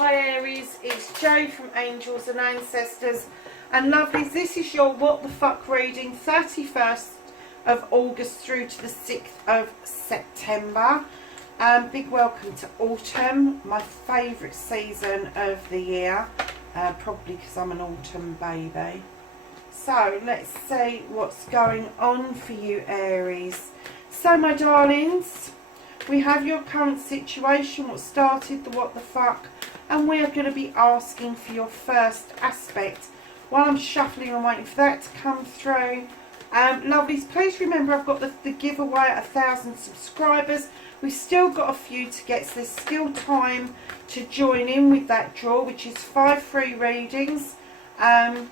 Hi Aries, it's Jo from Angels and Ancestors, and lovelies, this is your What the Fuck reading, 31st of August through to the 6th of September. Big welcome to autumn, my favourite season of the year, probably because I'm an autumn baby. So let's see what's going on for you Aries. So my darlings, we have your current situation, what started the what the fuck, and we are going to be asking for your first aspect while I'm shuffling and waiting for that to come through. Lovelies, please remember I've got the giveaway at 1,000 subscribers. We've still got a few to get, so there's still time to join in with that draw, which is 5 free readings and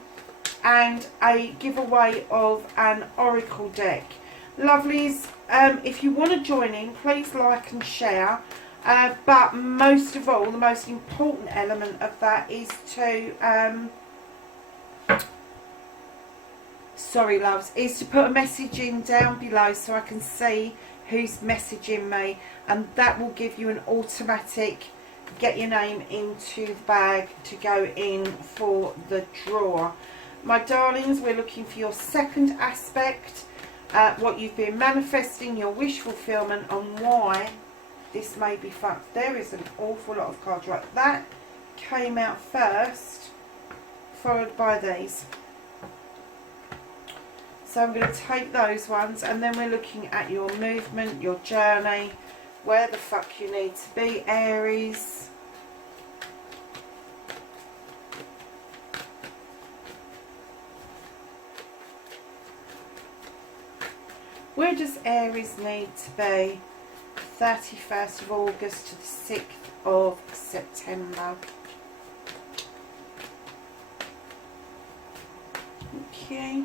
a giveaway of an oracle deck. Lovelies, if you want to join in, please like and share. But most of all, the most important element of that is to, sorry loves, is to put a message in down below so I can see who's messaging me, and that will give you an automatic get your name into the bag to go in for the draw. My darlings, we're looking for your second aspect, what you've been manifesting, your wish fulfillment, and why this may be fucked. There is an awful lot of cards. Right, that came out first, followed by these. So I'm going to take those ones, and then we're looking at your movement, your journey, where the fuck you need to be, Aries. Where does Aries need to be? 31st of August to the 6th of September. Okay.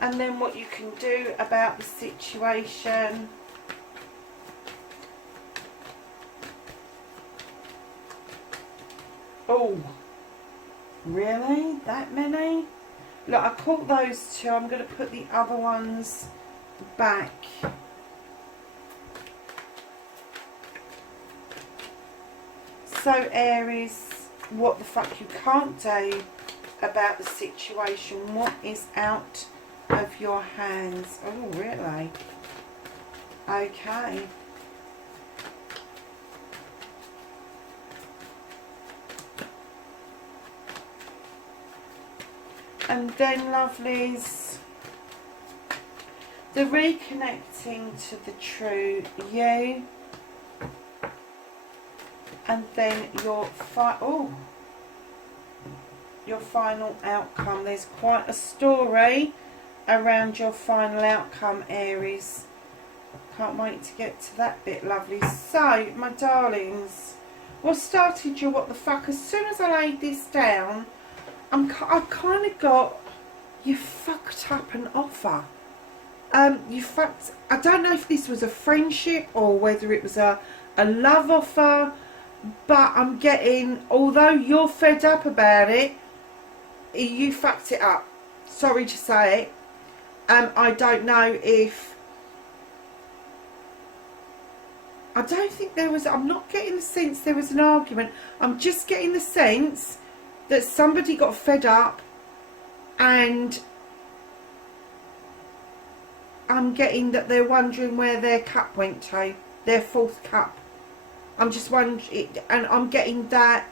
And then what you can do about the situation. Oh, really? That many? Look, I caught those two. I'm going to put the other ones back. So Aries, what the fuck you can't do about the situation. What is out of your hands? Oh, really? Okay. And then, lovelies, the reconnecting to the true you, and then your final outcome. There's quite a story around your final outcome, Aries. Can't wait to get to that bit, lovely. So, my darlings, what started your what the fuck? As soon as I laid this down, I've kind of got, you fucked up an offer. You fucked, I don't know if this was a friendship or whether it was a love offer, but I'm getting, although you're fed up about it, you fucked it up. Sorry to say it. I don't know if, I don't think there was, I'm not getting the sense there was an argument. I'm just getting the sense that somebody got fed up, and I'm getting that they're wondering where their cup went to, their fourth cup. I'm just wondering, and I'm getting that,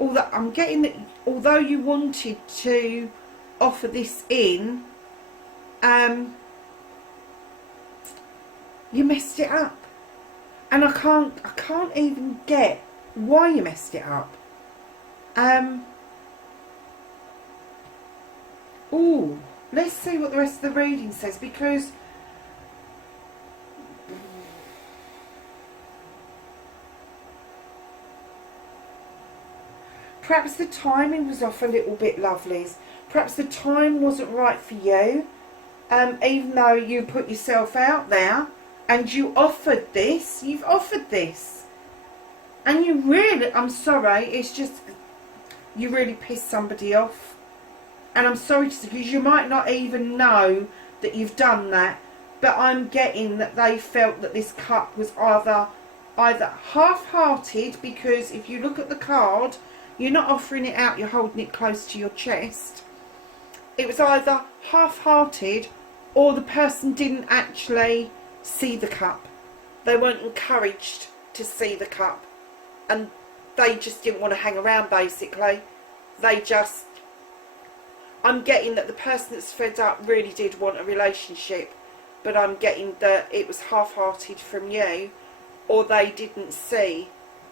I'm getting that although you wanted to offer this in, you messed it up, and I can't even get why you messed it up. Ooh, let's see what the rest of the reading says, because perhaps the timing was off a little bit, lovelies. Perhaps the time wasn't right for you, even though you put yourself out there and you offered this. You've offered this, and you really, I'm sorry, it's just, you really pissed somebody off. And I'm sorry to say, because you might not even know that you've done that, but I'm getting that they felt that this cup was either either half-hearted, because if you look at the card, you're not offering it out, you're holding it close to your chest. It was either half-hearted, or the person didn't actually see the cup. They weren't encouraged to see the cup, and they just didn't want to hang around, basically. They just, I'm getting that the person that's fed up really did want a relationship, but I'm getting that it was half-hearted from you, or they didn't see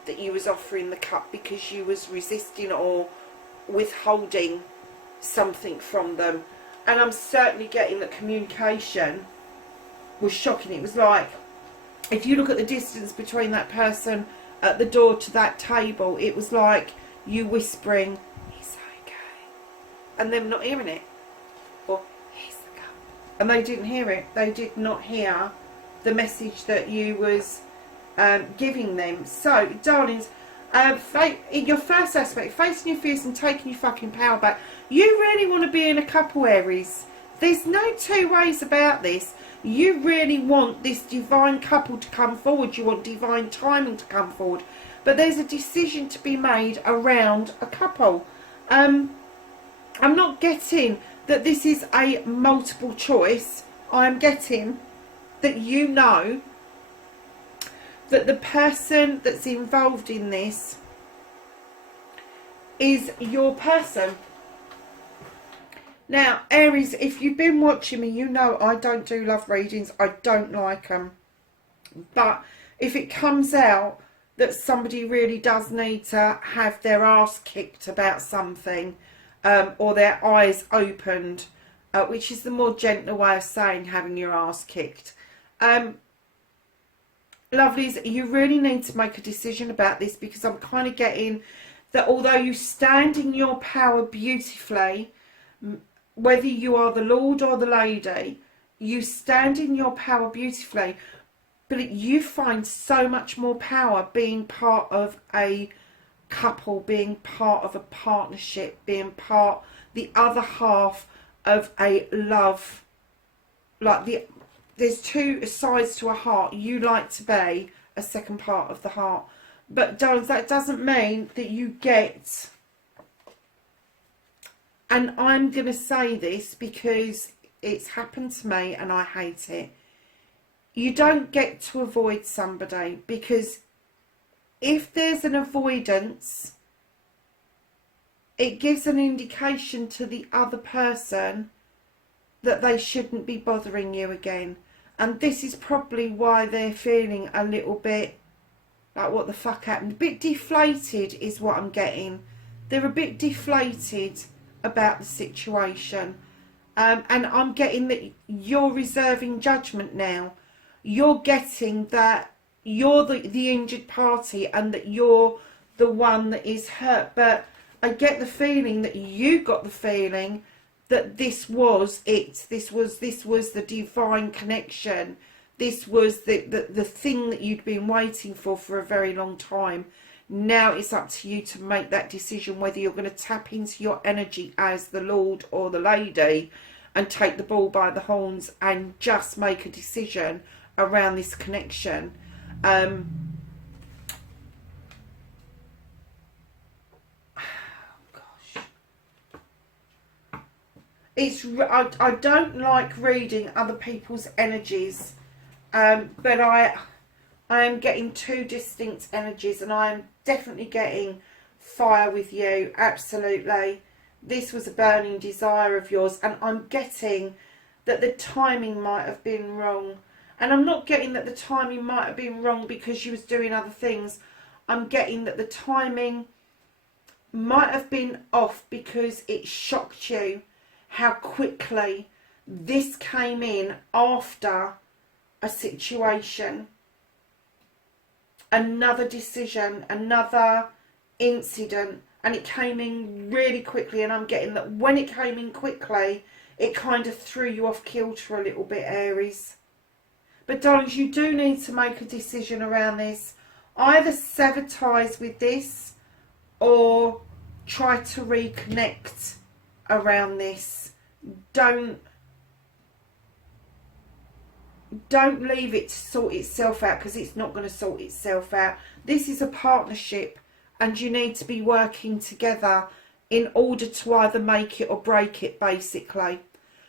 that you was offering the cup because you was resisting or withholding something from them. And I'm certainly getting that communication was shocking. It was like, if you look at the distance between that person at the door to that table, it was like you whispering, "It's okay," and them not hearing it. Or, "Here's the cup." And they didn't hear it. They did not hear the message that you was giving them. So, darlings, in your first aspect, facing your fears and taking your fucking power back, you really want to be in a couple, Aries. There's no two ways about this. You really want this divine couple to come forward. You want divine timing to come forward. But there's a decision to be made around a couple. I'm not getting that this is a multiple choice. I'm getting that you know that the person that's involved in this is your person. Now, Aries, if you've been watching me, you know I don't do love readings. I don't like them. But if it comes out that somebody really does need to have their ass kicked about something, or their eyes opened, which is the more gentle way of saying having your ass kicked, lovelies, you really need to make a decision about this, because I'm kind of getting that although you stand in your power beautifully, whether you are the Lord or the Lady, you stand in your power beautifully, but you find so much more power being part of a couple, being part of a partnership, being part, the other half of a love. Like there's two sides to a heart. You like to be a second part of the heart. But darlings, that doesn't mean that you get, and I'm going to say this because it's happened to me and I hate it, you don't get to avoid somebody, because if there's an avoidance, it gives an indication to the other person that they shouldn't be bothering you again. And this is probably why they're feeling a little bit like, what the fuck happened? A bit deflated is what I'm getting. They're a bit deflated about the situation. And I'm getting that you're reserving judgment now. You're getting that you're the injured party and that you're the one that is hurt. But I get the feeling that you got the feeling that this was it. This was the divine connection. This was the thing that you'd been waiting for a very long time. Now it's up to you to make that decision whether you're going to tap into your energy as the Lord or the Lady and take the bull by the horns and just make a decision around this connection. I don't like reading other people's energies, but I am getting two distinct energies, and I am definitely getting fire with you. Absolutely, this was a burning desire of yours, and I'm getting that the timing might have been wrong. And I'm not getting that the timing might have been wrong because you was doing other things. I'm getting that the timing might have been off because it shocked you how quickly this came in after a situation, another decision, another incident, and it came in really quickly. And I'm getting that when it came in quickly, it kind of threw you off kilter a little bit, Aries. But darlings, you do need to make a decision around this. Either sever ties with this or try to reconnect around this. Don't don't leave it to sort itself out, because it's not going to sort itself out. This is a partnership, and you need to be working together in order to either make it or break it, basically.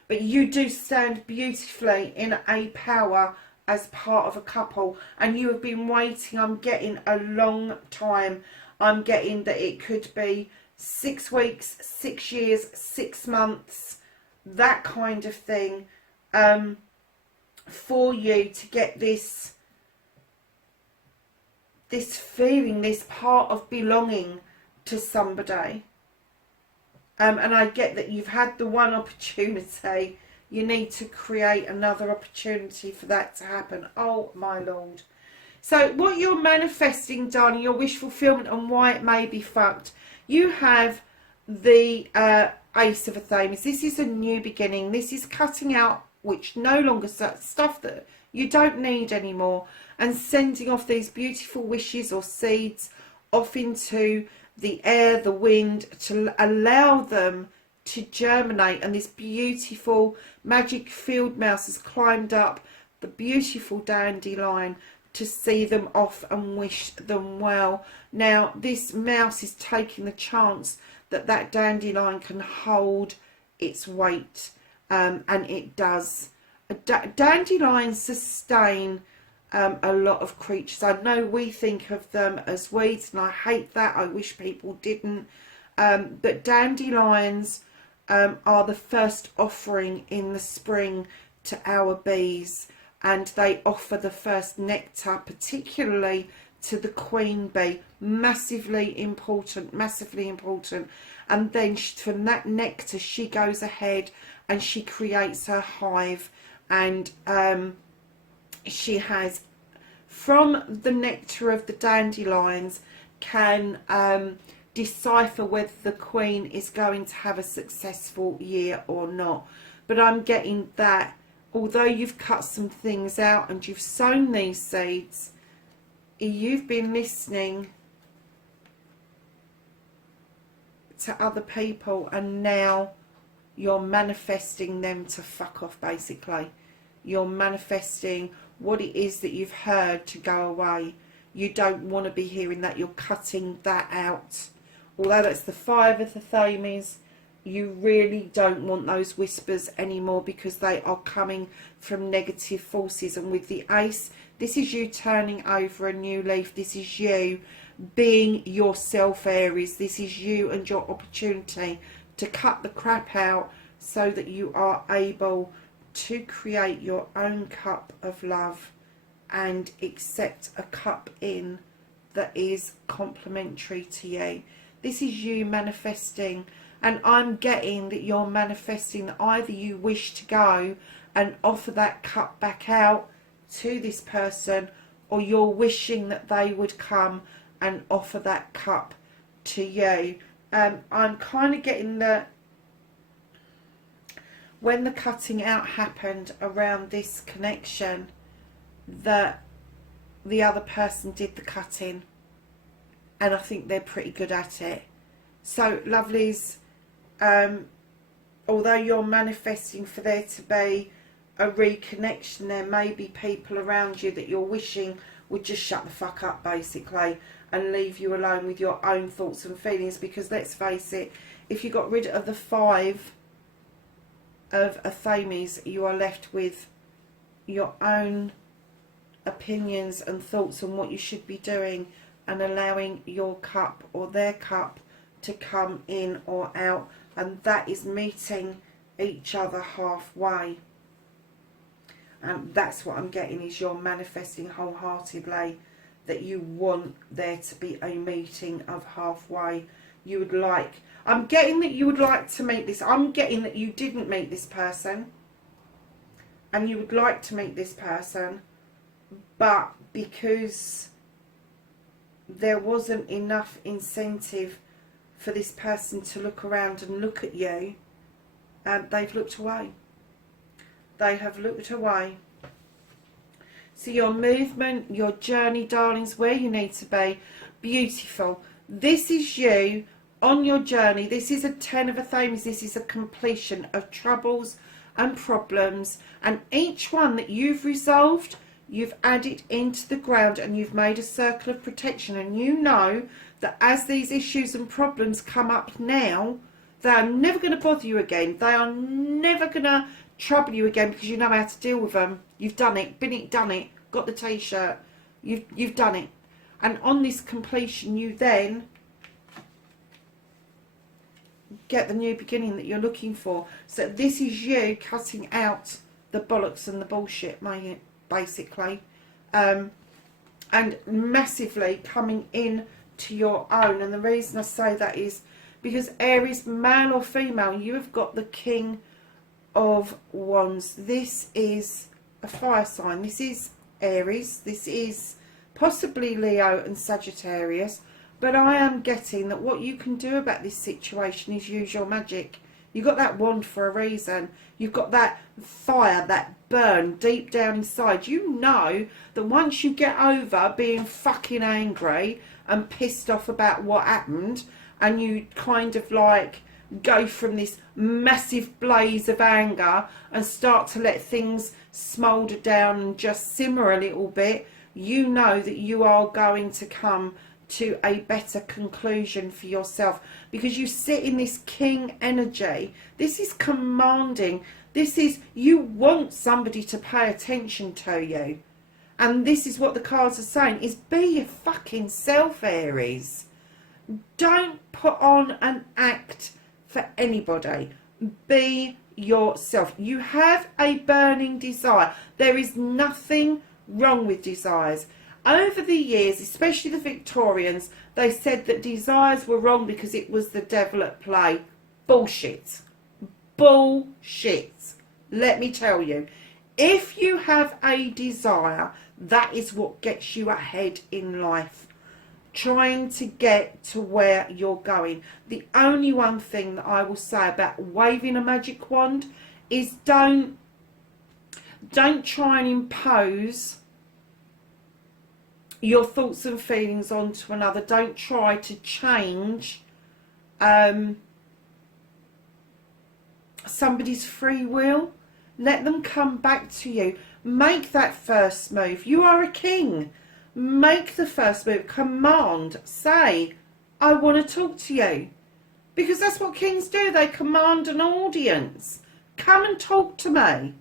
But you do stand beautifully in a power as part of a couple, and you have been waiting, I'm getting, a long time. I'm getting that it could be 6 weeks, 6 years, 6 months, that kind of thing, for you to get this feeling, this part of belonging to somebody. And I get that you've had the one opportunity. You need to create another opportunity for that to happen. Oh my Lord. So what you're manifesting, darling, your wish fulfillment and why it may be fucked. You have the Ace of Athame. This is a new beginning. This is cutting out which no longer stuff that you don't need anymore, and sending off these beautiful wishes or seeds off into the air, the wind, to allow them to germinate. And this beautiful magic field mouse has climbed up the beautiful dandelion to see them off and wish them well. Now this mouse is taking the chance that that dandelion can hold its weight, and it does. Dandelions sustain a lot of creatures. I know we think of them as weeds, and I hate that. I wish people didn't. But dandelions are the first offering in the spring to our bees, and they offer the first nectar, particularly to the queen bee. Massively important, massively important. And then from that nectar she goes ahead and she creates her hive, and she has, from the nectar of the dandelions, can decipher whether the queen is going to have a successful year or not. But I'm getting that although you've cut some things out and you've sown these seeds, you've been listening to other people, and now you're manifesting them to fuck off, basically. You're manifesting what it is that you've heard to go away. You don't want to be hearing that. You're cutting that out. Although that's the 5 of the Thames, you really don't want those whispers anymore, because they are coming from negative forces. And with the Ace, this is you turning over a new leaf. This is you being yourself, Aries. This is you and your opportunity to cut the crap out so that you are able to create your own cup of love and accept a cup in that is complementary to you. This is you manifesting, and I'm getting that you're manifesting that either you wish to go and offer that cup back out to this person, or you're wishing that they would come and offer that cup to you. I'm kind of getting that when the cutting out happened around this connection, that the other person did the cutting, and I think they're pretty good at it. So lovelies, although you're manifesting for there to be a reconnection, there may be people around you that you're wishing would just shut the fuck up, basically, and leave you alone with your own thoughts and feelings. Because let's face it, if you got rid of the 5 of Athames, you are left with your own opinions and thoughts on what you should be doing, and allowing your cup or their cup to come in or out, and that is meeting each other halfway. That's what I'm getting, is you're manifesting wholeheartedly that you want there to be a meeting of halfway. You would like, I'm getting that you would like to meet this. I'm getting that you didn't meet this person and you would like to meet this person, but because there wasn't enough incentive for this person to look around and look at you, they've looked away. They have looked away. So your movement, your journey, darlings, where you need to be, beautiful. This is you on your journey. This is a 10 of Athames. This is a completion of troubles, and problems, and each one that you've resolved, you've added into the ground and you've made a circle of protection. And you know that as these issues and problems come up now, they are never going to bother you again. They are never going to trouble you again, because you know how to deal with them. You've done it, been it, done it, got the t-shirt, you've done it. And on this completion, you then get the new beginning that you're looking for. So this is you cutting out the bollocks and the bullshit, mate, basically, and massively coming in to your own. And the reason I say that is because Aries, male or female, you have got the King of Wands. This is a fire sign. This is Aries. This is possibly Leo and Sagittarius. But I am getting that what you can do about this situation is use your magic. You've got that wand for a reason. You've got that fire, that burn deep down inside. You know that once you get over being fucking angry and pissed off about what happened, and you kind of like go from this massive blaze of anger and start to let things smoulder down and just simmer a little bit, you know that you are going to come to a better conclusion for yourself, because you sit in this king energy. This is commanding. This is, you want somebody to pay attention to you. And this is what the cards are saying, is be your fucking self, Aries. Don't put on an act for anybody. Be yourself. You have a burning desire. There is nothing wrong with desires. Over the years, especially the Victorians, they said that desires were wrong because it was the devil at play. Bullshit. Bullshit. Let me tell you. If you have a desire, that is what gets you ahead in life. Trying to get to where you're going. The only one thing that I will say about waving a magic wand is don't try and impose your thoughts and feelings onto another. Don't try to change somebody's free will. Let them come back to you. Make that first move. You are a king. Make the first move. Command. Say, I want to talk to you. Because that's what kings do. They command an audience. Come and talk to me.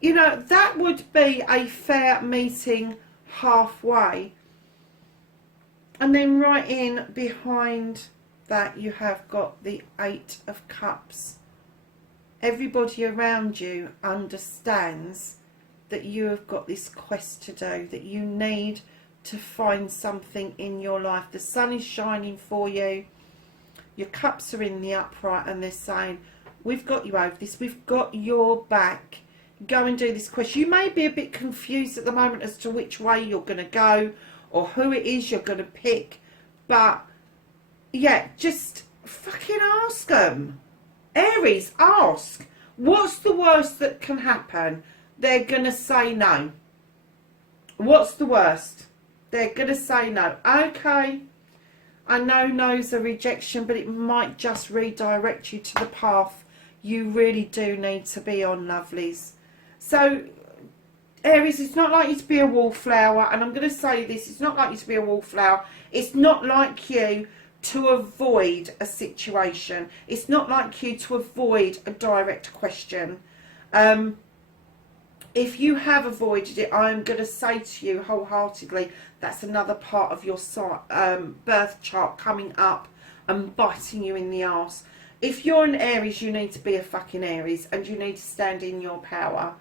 You know, that would be a fair meeting halfway. And then right in behind that, you have got the Eight of Cups. Everybody around you understands that you have got this quest to do, that you need to find something in your life. The sun is shining for you. Your cups are in the upright, and they're saying, we've got you over this. We've got your back. Go and do this quest. You may be a bit confused at the moment as to which way you're going to go or who it is you're going to pick. But, yeah, just fucking ask them. Aries, ask. What's the worst that can happen? They're going to say no. What's the worst? They're going to say no. Okay, I know no's a rejection, but it might just redirect you to the path you really do need to be on, lovelies. So, Aries, it's not like you to be a wallflower, and I'm going to say this, it's not like you to be a wallflower. It's not like you to avoid a situation. It's not like you to avoid a direct question. If you have avoided it, I'm going to say to you wholeheartedly, that's another part of your birth chart coming up and biting you in the arse. If you're an Aries, you need to be a fucking Aries, and you need to stand in your power.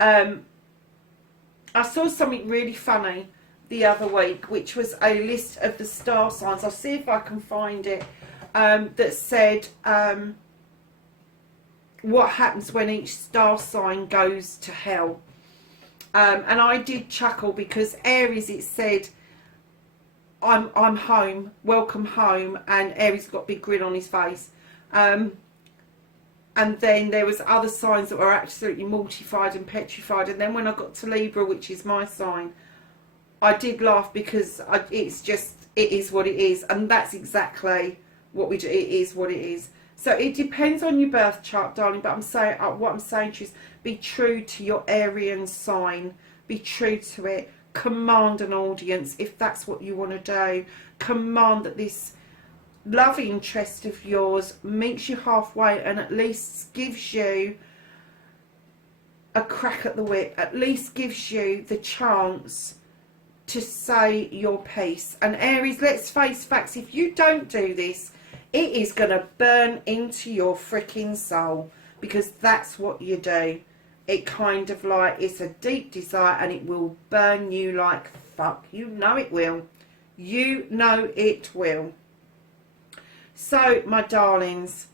I saw something really funny the other week, which was a list of the star signs. I'll see if I can find it, that said what happens when each star sign goes to hell. And I did chuckle, because Aries, it said, I'm home, welcome home, and Aries got a big grin on his face. And then there was other signs that were absolutely mortified and petrified. And then when I got to Libra, which is my sign, I did laugh, because it's just, it is what it is. And that's exactly what we do. It is what it is. So it depends on your birth chart, darling, but I'm saying, what I'm saying to you is be true to your Arian sign. Be true to it. Command an audience if that's what you want to do. Command that this love interest of yours meets you halfway and at least gives you a crack at the whip, at least gives you the chance to say your piece. And Aries, let's face facts, if you don't do this, it is going to burn into your freaking soul, because that's what you do. It kind of like, it's a deep desire and it will burn you like fuck. You know it will. You know it will. So, my darlings,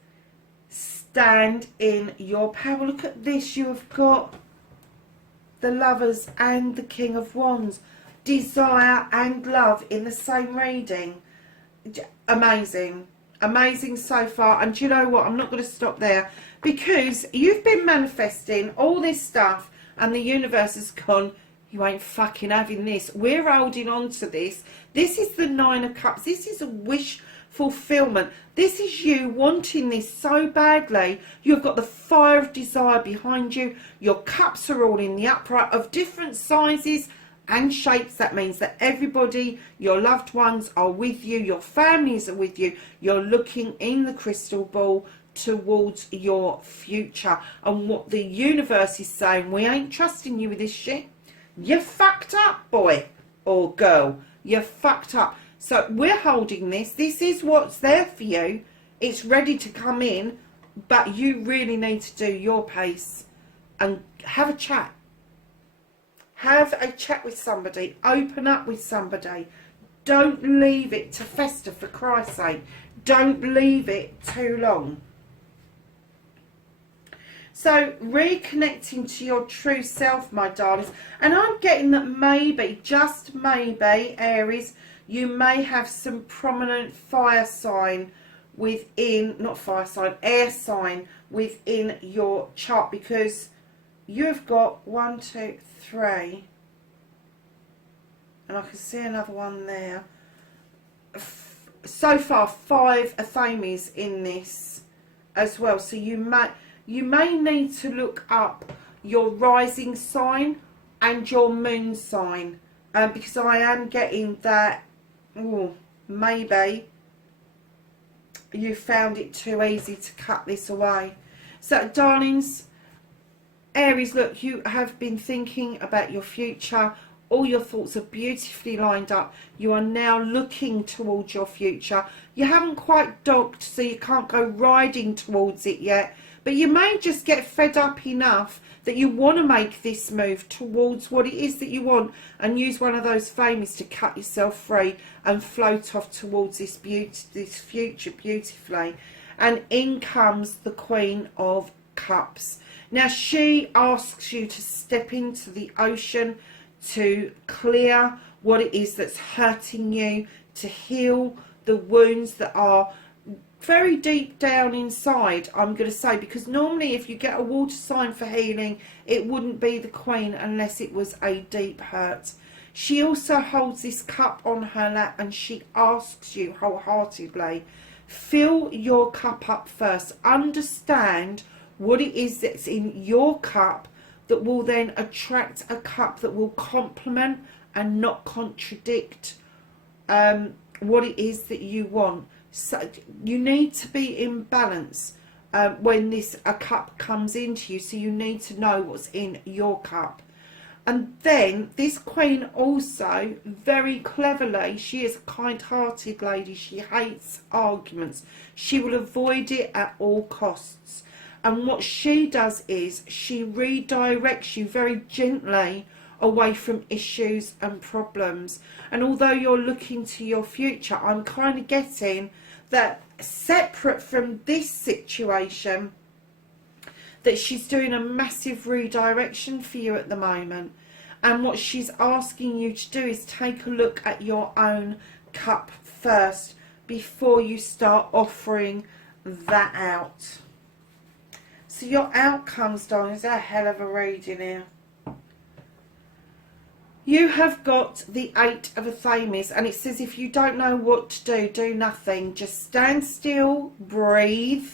stand in your power. Look at this. You have got the Lovers and the King of Wands. Desire and love in the same reading. Amazing. Amazing so far. And do you know what? I'm not going to stop there, because you've been manifesting all this stuff and the universe has gone, you ain't fucking having this. We're holding on to this. This is the Nine of Cups. This is a wish fulfillment. This is you wanting this so badly. You've got the fire of desire behind you. Your cups are all in the upright of different sizes and shapes. That means that everybody, your loved ones are with you, your families are with you. You're looking in the crystal ball towards your future. And what the universe is saying, we ain't trusting you with this shit. You fucked up, boy or girl. You fucked up. So we're holding this. This is what's there for you. It's ready to come in, but you really need to do your pace and have a chat. Have a chat with somebody. Open up with somebody. Don't leave it to fester, for Christ's sake. Don't leave it too long. So, reconnecting to your true self, my darlings. And I'm getting that maybe, just maybe, Aries, you may have some prominent fire sign within, not fire sign, air sign within your chart, because you've got 1, 2, 3, and I can see another one there. So far, 5 Athames in this as well. So you may need to look up your rising sign and your moon sign, because I am getting that. Oh, maybe you found it too easy to cut this away. So, darlings, Aries, look, you have been thinking about your future. All your thoughts are beautifully lined up. You are now looking towards your future. You haven't quite docked, so you can't go riding towards it yet. But you may just get fed up enough that you want to make this move towards what it is that you want, and use one of those Famies to cut yourself free and float off towards this future beautifully. And in comes the Queen of Cups. Now she asks you to step into the ocean, to clear what it is that's hurting you, to heal the wounds that are very deep down inside, I'm going to say, because normally if you get a water sign for healing, it wouldn't be the Queen unless it was a deep hurt. She also holds this cup on her lap and she asks you wholeheartedly, fill your cup up first. Understand what it is that's in your cup that will then attract a cup that will complement and not contradict what it is that you want. So you need to be in balance when a cup comes into you. So you need to know what's in your cup. And then this Queen also, very cleverly, she is a kind-hearted lady. She hates arguments. She will avoid it at all costs. And what she does is she redirects you very gently away from issues and problems. And although you're looking to your future, I'm kind of getting that separate from this situation, that she's doing a massive redirection for you at the moment. And what she's asking you to do is take a look at your own cup first before you start offering that out. So your outcomes, darling, is a hell of a reading here. You have got the 8 of Athames, and it says if you don't know what to do, do nothing. Just stand still, breathe,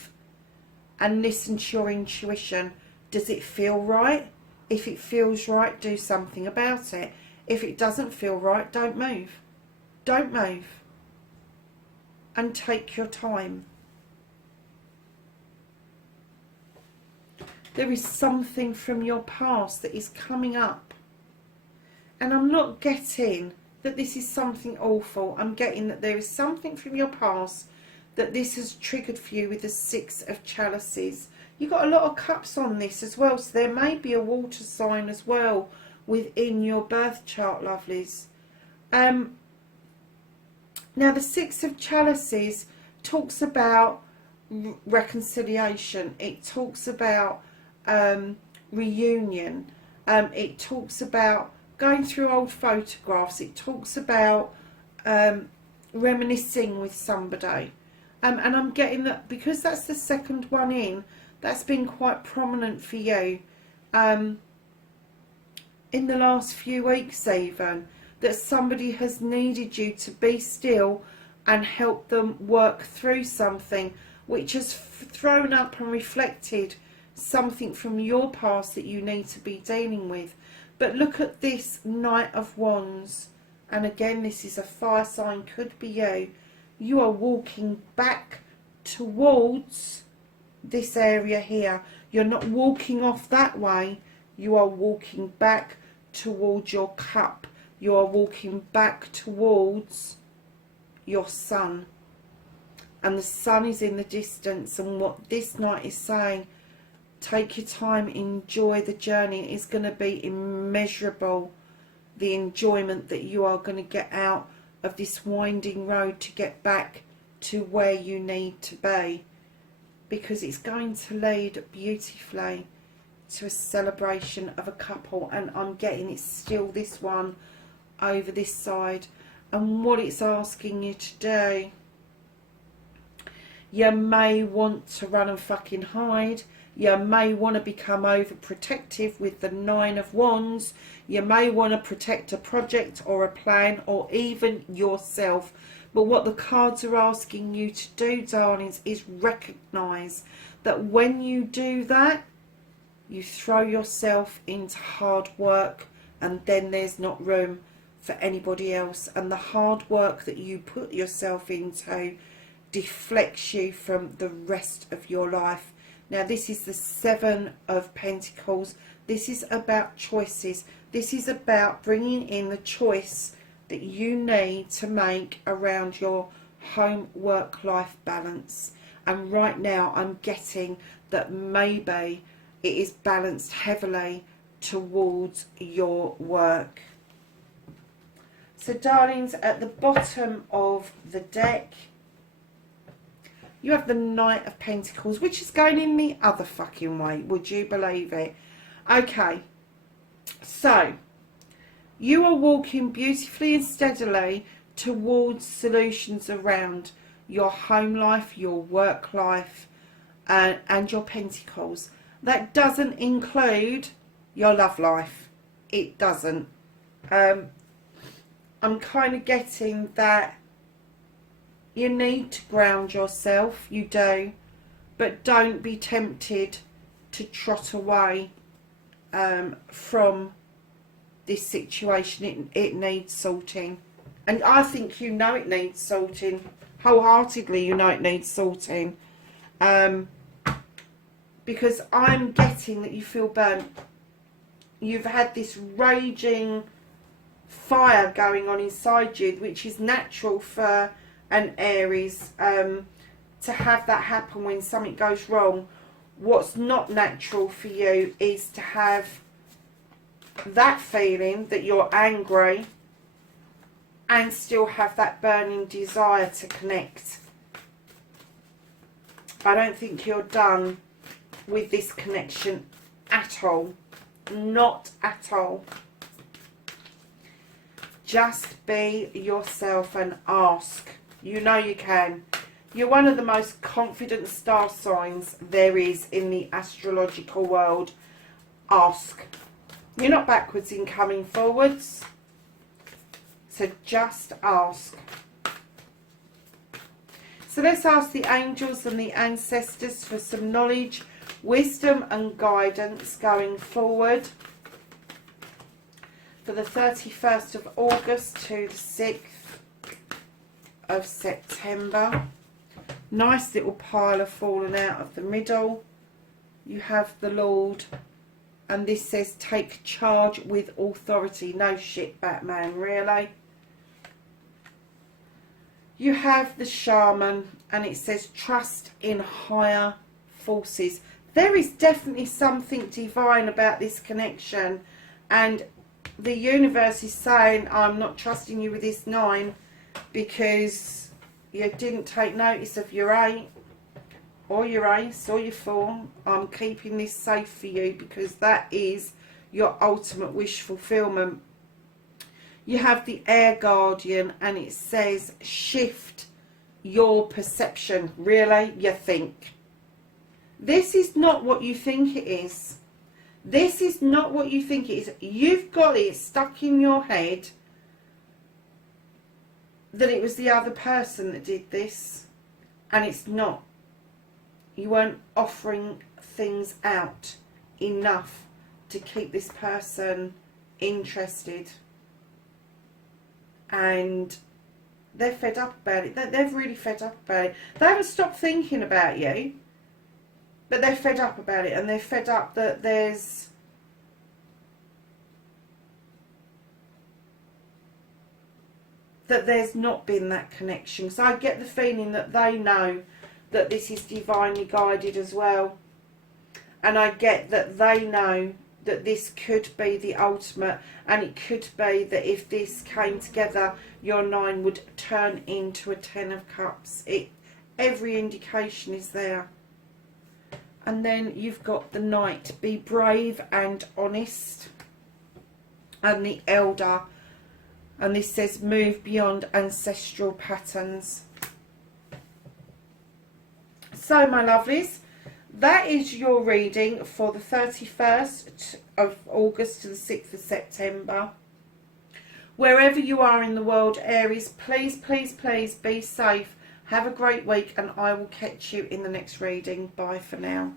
and listen to your intuition. Does it feel right? If it feels right, do something about it. If it doesn't feel right, don't move. Don't move. And take your time. There is something from your past that is coming up. And I'm not getting that this is something awful. I'm getting that there is something from your past that this has triggered for you with the Six of Chalices. You've got a lot of cups on this as well, so there may be a water sign as well within your birth chart, lovelies. Now the Six of Chalices talks about reconciliation. It talks about reunion. It talks about going through old photographs. It talks about reminiscing with somebody. And I'm getting that because that's the second one in, that's been quite prominent for you in the last few weeks even, that somebody has needed you to be still and help them work through something which has thrown up and reflected something from your past that you need to be dealing with. But look at this Knight of Wands, and again this is a fire sign, could be you. You are walking back towards this area here. You're not walking off that way. You are walking back towards your cup. You are walking back towards your sun. And the sun is in the distance. And what this Knight is saying, take your time, enjoy the journey. It is going to be immeasurable, the enjoyment that you are going to get out of this winding road to get back to where you need to be, because it's going to lead beautifully to a celebration of a couple. And I'm getting it's still this one over this side, and what it's asking you to do, you may want to run and fucking hide. You may want to become overprotective with the Nine of Wands. You may want to protect a project or a plan or even yourself. But what the cards are asking you to do, darlings, is recognise that when you do that, you throw yourself into hard work, and then there's not room for anybody else. And the hard work that you put yourself into deflects you from the rest of your life. Now this is the Seven of Pentacles. This is about choices. This is about bringing in the choice that you need to make around your home work life balance. And right now I'm getting that maybe it is balanced heavily towards your work. So darlings, at the bottom of the deck you have the Knight of Pentacles, which is going in the other fucking way. Would you believe it? Okay. So, you are walking beautifully and steadily towards solutions around your home life, your work life, and your pentacles. That doesn't include your love life. It doesn't. I'm kind of getting that you need to ground yourself, you do, but don't be tempted to trot away from this situation. It needs sorting, and I think you know it needs sorting wholeheartedly. You know it needs sorting, because I'm getting that you feel burnt. You've had this raging fire going on inside you, which is natural for an Aries to have that happen when something goes wrong. What's not natural for you is to have that feeling that you're angry and still have that burning desire to connect. I don't think you're done with this connection at all. Not at all. Just be yourself and ask. You know you can. You're one of the most confident star signs there is in the astrological world. Ask. You're not backwards in coming forwards. So just ask. So So let's ask the angels and the ancestors for some knowledge, wisdom and guidance going forward for the 31st of August to the 6th of September. Nice little pile of fallen out of the middle. You have the Lord, and this says take charge with authority. No shit, Batman, really. You have the Shaman, and it says trust in higher forces. There is definitely something divine about this connection, and the universe is saying, I'm not trusting you with this 9 because you didn't take notice of your 8 or your ace or your 4. I'm keeping this safe for you because that is your ultimate wish fulfillment. You have the Air Guardian, and it says shift your perception. Really? You think. This is not what you think it is. This is not what you think it is. You've got it stuck in your head that it was the other person that did this, and it's not. You weren't offering things out enough to keep this person interested, and they're fed up about it. They're really fed up about it. They haven't stopped thinking about you, but they're fed up about it, and they're fed up that there's not been that connection. So I get the feeling that they know that this is divinely guided as well. And I get that they know that this could be the ultimate, and it could be that if this came together, your 9 would turn into a 10 of Cups. Every indication is there. And then you've got the Knight, be brave and honest, and the Elder, and this says move beyond ancestral patterns. So my lovelies, that is your reading for the 31st of August to the 6th of September. Wherever you are in the world, Aries, please, please, please be safe. Have a great week, and I will catch you in the next reading. Bye for now.